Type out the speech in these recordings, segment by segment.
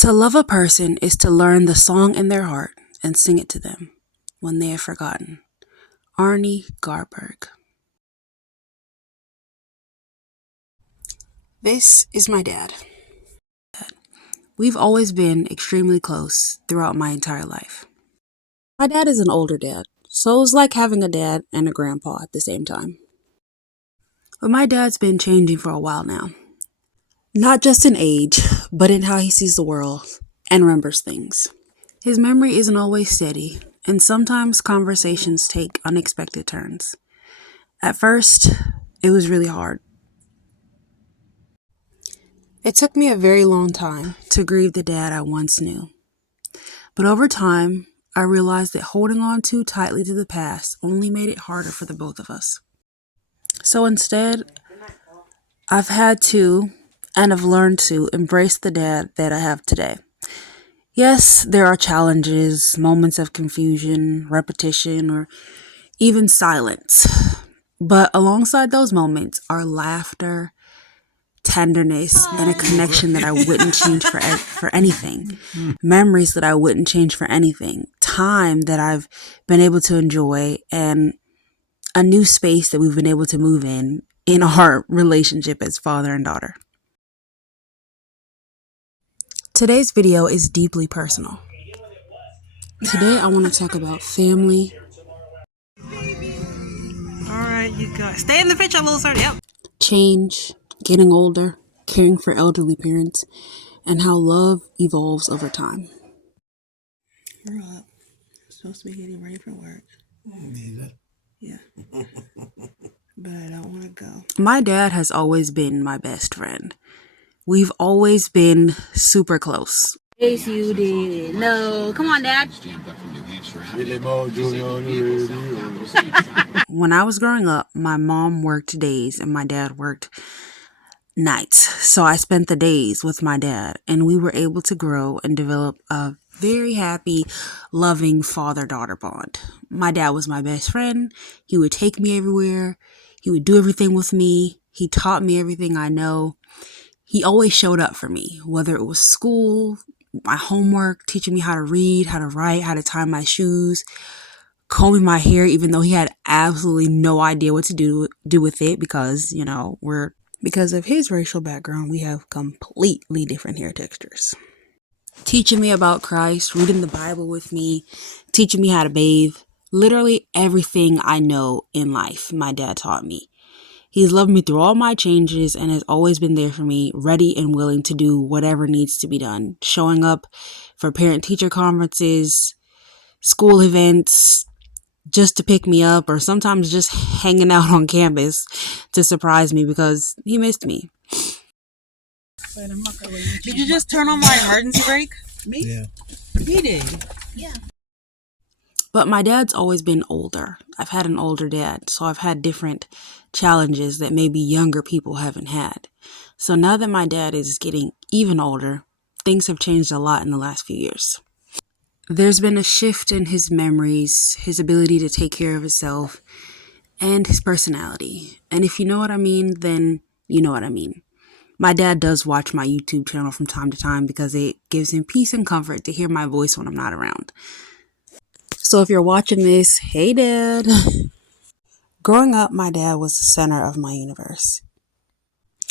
To love a person is to learn the song in their heart and sing it to them when they have forgotten. Arnie Garberg. This is my dad. We've always been extremely close throughout my entire life. My dad is an older dad, so it was like having a dad and a grandpa at the same time. But my dad's been changing for a while now. Not just in age, but in how he sees the world and remembers things. His memory isn't always steady, and sometimes conversations take unexpected turns. At first, it was really hard. It took me a very long time to grieve the dad I once knew. But over time, I realized that holding on too tightly to the past only made it harder for the both of us. So instead, I've had to, and have learned to, embrace the dad that I have today. Yes, there are challenges, moments of confusion, repetition, or even silence. But alongside those moments are laughter, tenderness, and a connection that I wouldn't change for anything. Memories that I wouldn't change for anything. Time that I've been able to enjoy, and a new space that we've been able to move in our relationship as father and daughter. Today's video is deeply personal. Today I want to talk about family. Alright, you go. Stay in the picture, little sir. Yep. Change, getting older, caring for elderly parents, and how love evolves over time. We're up. Supposed to be getting ready for work. Yeah. But I don't want to go. My dad has always been my best friend. We've always been super close. Yes, you did. No, come on, Dad. When I was growing up, my mom worked days and my dad worked nights. So I spent the days with my dad, and we were able to grow and develop a very happy, loving father-daughter bond. My dad was my best friend. He would take me everywhere. He would do everything with me. He taught me everything I know. He always showed up for me, whether it was school, my homework, teaching me how to read, how to write, how to tie my shoes, combing my hair, even though he had absolutely no idea what to do with it because, because of his racial background, we have completely different hair textures. Teaching me about Christ, reading the Bible with me, teaching me how to bathe, literally everything I know in life, my dad taught me. He's loved me through all my changes and has always been there for me, ready and willing to do whatever needs to be done. Showing up for parent-teacher conferences, school events, just to pick me up, or sometimes just hanging out on campus to surprise me because he missed me. Did you just turn on my emergency brake? Me? Yeah. He did. Yeah. But my dad's always been older. I've had an older dad, so I've had different challenges that maybe younger people haven't had. So now that my dad is getting even older, things have changed a lot in the last few years. There's been a shift in his memories, his ability to take care of himself, and his personality. And if you know what I mean, then you know what I mean. My dad does watch my YouTube channel from time to time because it gives him peace and comfort to hear my voice when I'm not around. So if you're watching this, hey Dad. Growing up, my dad was the center of my universe.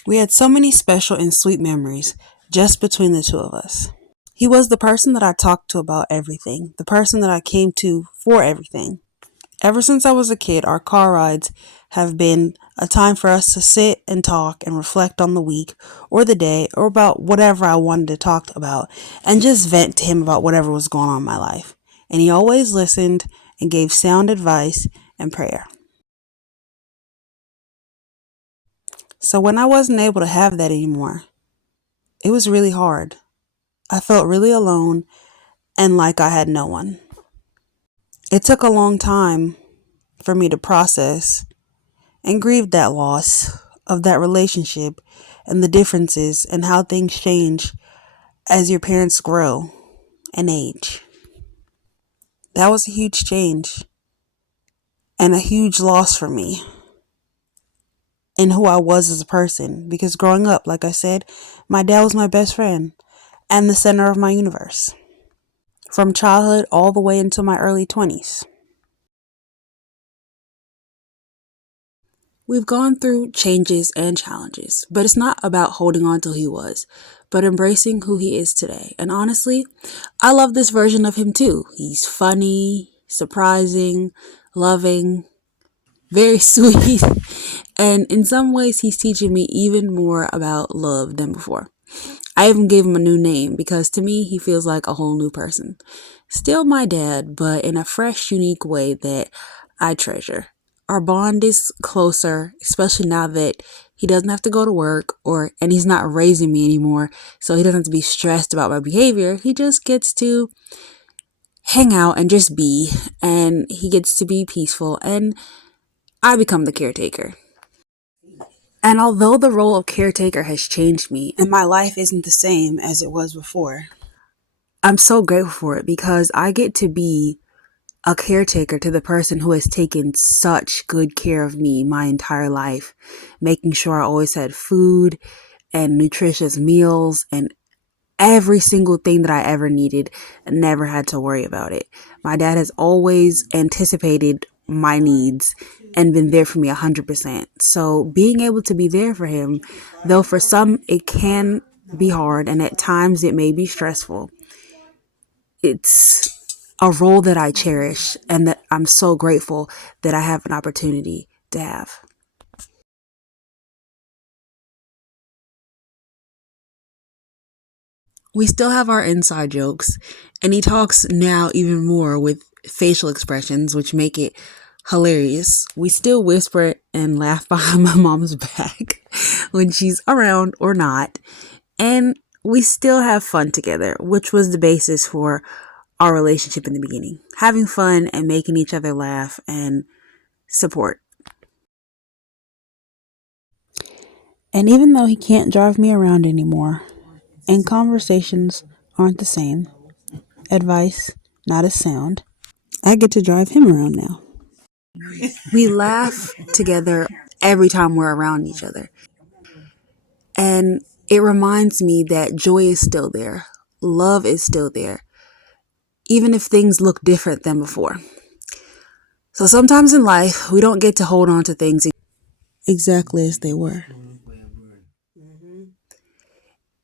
We had so many special and sweet memories just between the two of us. He was the person that I talked to about everything, the person that I came to for everything. Ever since I was a kid, our car rides have been a time for us to sit and talk and reflect on the week or the day or about whatever I wanted to talk about and just vent to him about whatever was going on in my life. And he always listened and gave sound advice and prayer. So when I wasn't able to have that anymore, it was really hard. I felt really alone and like I had no one. It took a long time for me to process and grieve that loss of that relationship and the differences and how things change as your parents grow and age. That was a huge change and a huge loss for me in who I was as a person, because growing up, like I said, my dad was my best friend. and the center of my universe, from childhood all the way into my early 20s. We've gone through changes and challenges, but it's not about holding on to who he was, but embracing who he is today. And honestly, I love this version of him too. He's funny, surprising, loving, very sweet, and in some ways, he's teaching me even more about love than before. I even gave him a new name because to me, he feels like a whole new person. Still my dad, but in a fresh, unique way that I treasure. Our bond is closer, especially now that he doesn't have to go to work and he's not raising me anymore, so he doesn't have to be stressed about my behavior. He just gets to hang out and just be, and he gets to be peaceful, and I become the caretaker. And although the role of caretaker has changed me and my life isn't the same as it was before, I'm so grateful for it because I get to be a caretaker to the person who has taken such good care of me my entire life, making sure I always had food and nutritious meals and every single thing that I ever needed and never had to worry about it. My dad has always anticipated my needs and been there for me 100%. So being able to be there for him, though for some it can be hard and at times it may be stressful, it's a role that I cherish and that I'm so grateful that I have an opportunity to have. We still have our inside jokes, and he talks now even more with facial expressions, which make it hilarious. We still whisper and laugh behind my mom's back when she's around or not, and we still have fun together, which was the basis for our relationship in the beginning. Having fun and making each other laugh and support. And even though he can't drive me around anymore, and conversations aren't the same, advice not as sound, I get to drive him around now. We laugh together every time we're around each other. And it reminds me that joy is still there, love is still there, even if things look different than before. So sometimes in life, we don't get to hold on to things exactly as they were.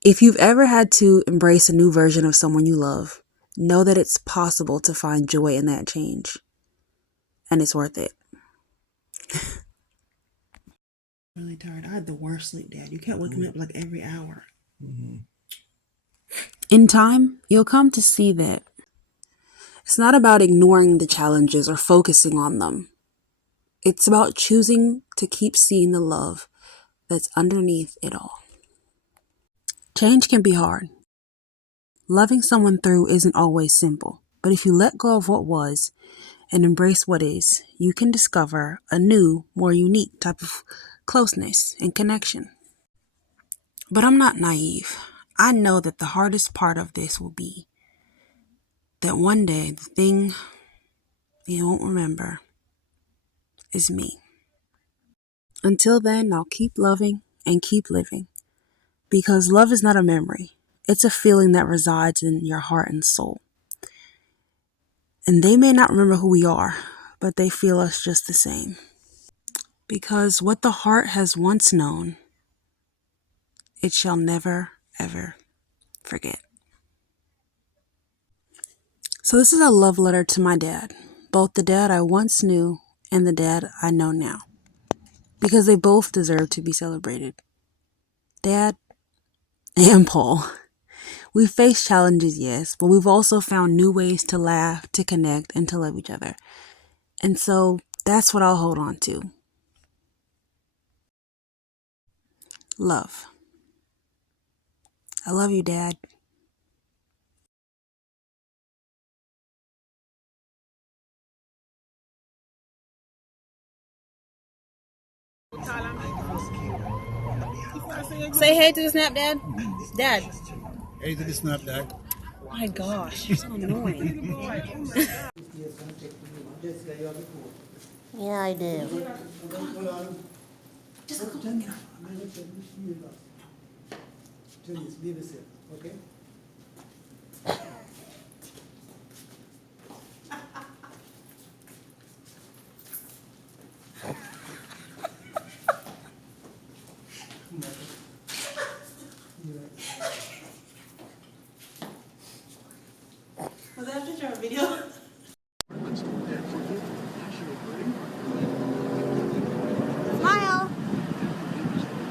If you've ever had to embrace a new version of someone you love, know that it's possible to find joy in that change. And it's worth it. Really tired. I had the worst sleep, Dad. You kept waking me up like every hour. In time, you'll come to see that it's not about ignoring the challenges or focusing on them. It's about choosing to keep seeing the love that's underneath it all. Change can be hard. Loving someone through isn't always simple, but if you let go of what was and embrace what is, you can discover a new, more unique type of closeness and connection. But I'm not naive. I know that the hardest part of this will be that one day the thing you won't remember is me. Until then, I'll keep loving and keep living because love is not a memory. It's a feeling that resides in your heart and soul. And they may not remember who we are, but they feel us just the same. Because what the heart has once known, it shall never, ever forget. So this is a love letter to my dad, both the dad I once knew and the dad I know now, because they both deserve to be celebrated. Dad and Paul. We've faced challenges, yes, but we've also found new ways to laugh, to connect, and to love each other. And so that's what I'll hold on to. Love. I love you, Dad. Say hey to the snap, Dad. Dad. Hey to the snap, Dad. My gosh, you're so annoying. Yeah, I do. Please, be yourself, okay? picture or video? Smile.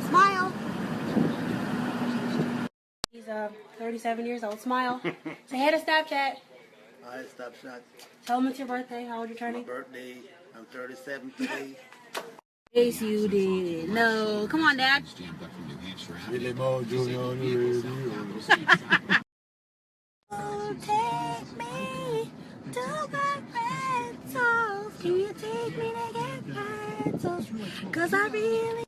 Smile. He's 37 years old. Smile. Say hey to Snapchat. Alright, stop shot. Tell him it's your birthday. How old you turning? Birthday. I'm 37 today. Yes, you did. No. Come on, Dad. Billy Mo Jr. on the radio. Oh, take me to my rentals. Can you take me to get rentals? Cause I really...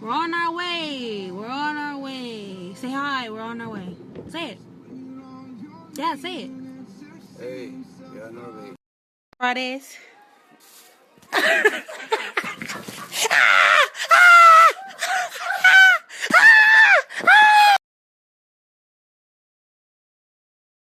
We're on our way. We're on our way. Say hi. We're on our way. Say it. Yeah, say it. Hey, yeah, I know, baby. Fridays.